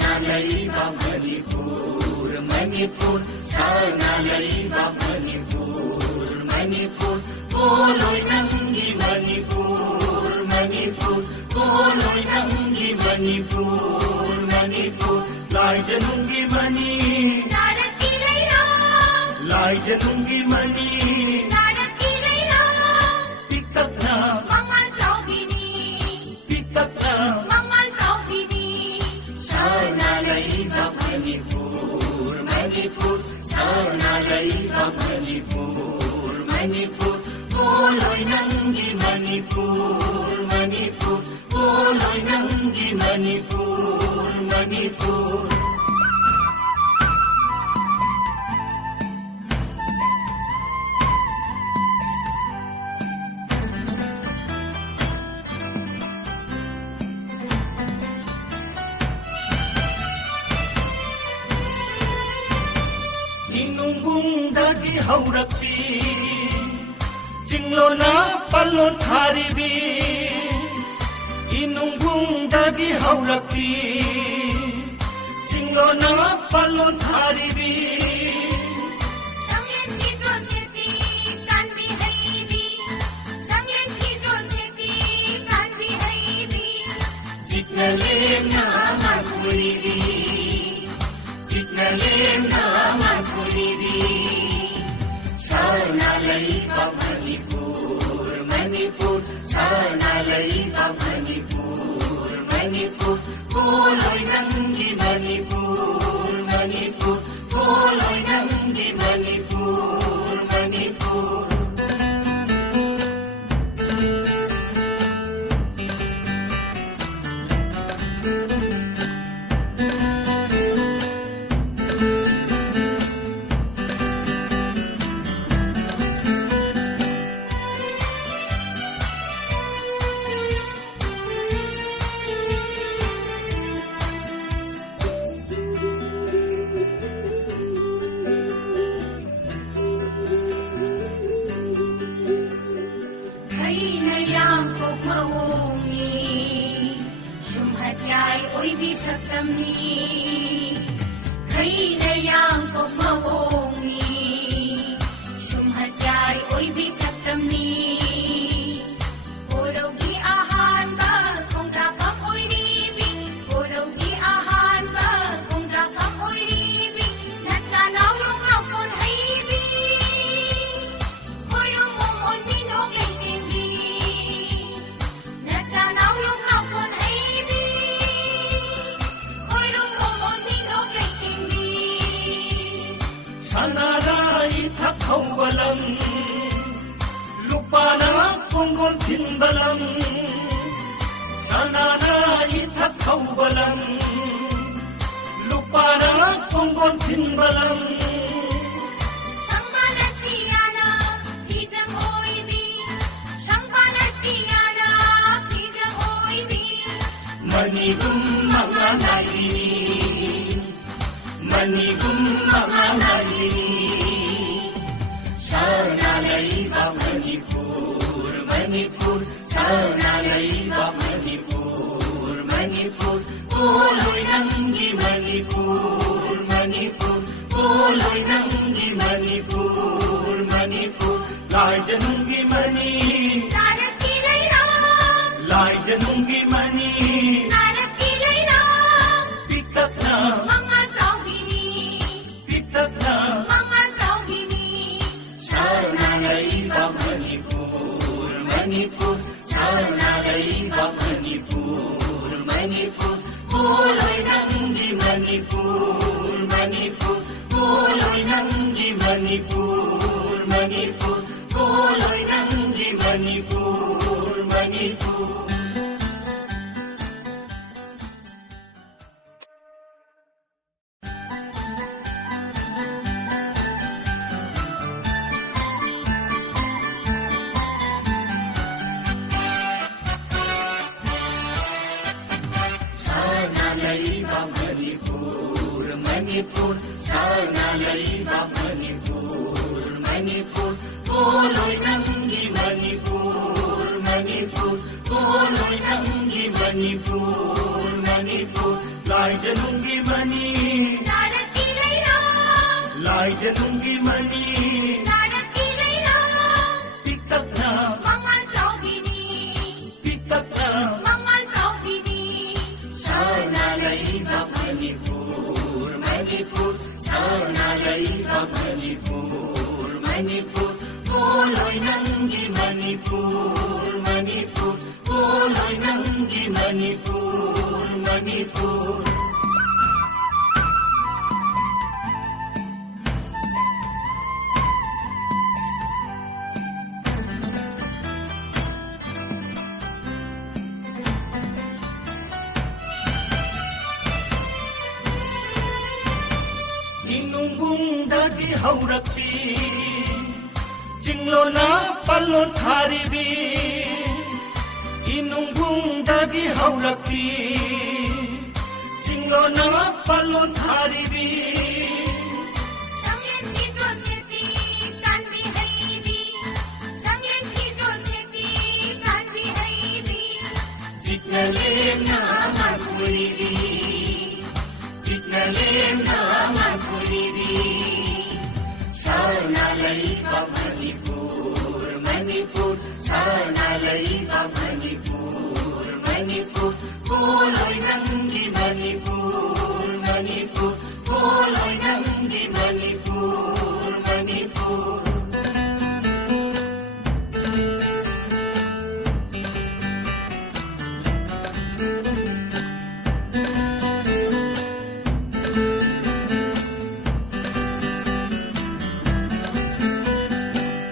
na leiba Manipur Manipur sa na leiba Manipur Manipur tuloy nang Manipur Manipur tuloy nang Manipur Manipur lai janungi mani Naratilay na lai janungi mani Naratilay na Pikat na Mga Saubini pikat na Mga Saubini sana leiba Manipur Manipur sana leiba Manipur Manipur tuloy nang Manipur Manipur tuloy nang Manipur Manipur Inumbung dagi haurapi Jinglo na palon tharibi Inumbung dagi haurapi Jinglo na palon tharibi Sanglen ki Josepi Sanvi Haibi Sanglen ki Josepi Sanvi Haibi Jitnalim na magulidi Jitnalim na magulidi Sana leiba Manipur Manipur sana leiba Manipur Manipur tuloy nang Manipur Manipur tuloy nang Manipur Manipur Kainayang ko maungi Sumhatyay oy bisatam ni Kainayang ko maungi Sumhatyay oy bisatam ni Puro giahan ba kung dakam oy ribig Puro giahan ba kung dakam oy ribig Natsanaw yung kapon haibig Puro mong unminog ay tindi Natsanaw yung kapon haibig Puro mong unminog ay tindi Sana na itakhaw balang Lupa na kunggon timbalang Sana na itakhaw balang Lupa na kunggon timbalang Sampanatiyana, hijang oibi Sampanatiyana, hijang oibi Manigum mga narinig Manigum mga narinig Sana leiba Manipur Manipur sana leiba Manipur Manipur tuloy nang Manipur Manipur tuloy nang Manipur Manipur lai janungi mani Naratilay na, lai janungi mani naratilay na pikat na Mga Saubini, pikat na mga Saubini sana leiba Manipur Manipur sana leiba Manipur Manipur tuloy nang Manipur Manipur tuloy nang Manipur Manipur tuloy nang Manipur Manipur Sana leiba Manipur Manipur sana leiba Manipur Manipur tuloy nang Manipur Manipur tuloy nang Manipur Manipur lai janungi mani Ladakilay lang, lai janungi mani ladakilay lang, tiktak na mga saubini, tiktak na mga saubini. Sanalaibak Manipur, Manipur, Sanalaibak Manipur, Manipur, Puloy Nanggi Manipur, Manipur, Puloy Nanggi Manipur, Manipur. Inumbung dagi haurakpi Jinglo na palon tharibi Inumbung dagi haurakpi Jinglo na palon tharibi Sanglen hijo seti, chanbi haibi, sanglen hijo seti, chanbi haibi. Jitnalem na makulidi Jitnalem na makulidi Sanalaibak Manipur, Manipur, Sanalaibak Manipur, Manipur, Puloy Nanggi Manipur, Manipur, Puloy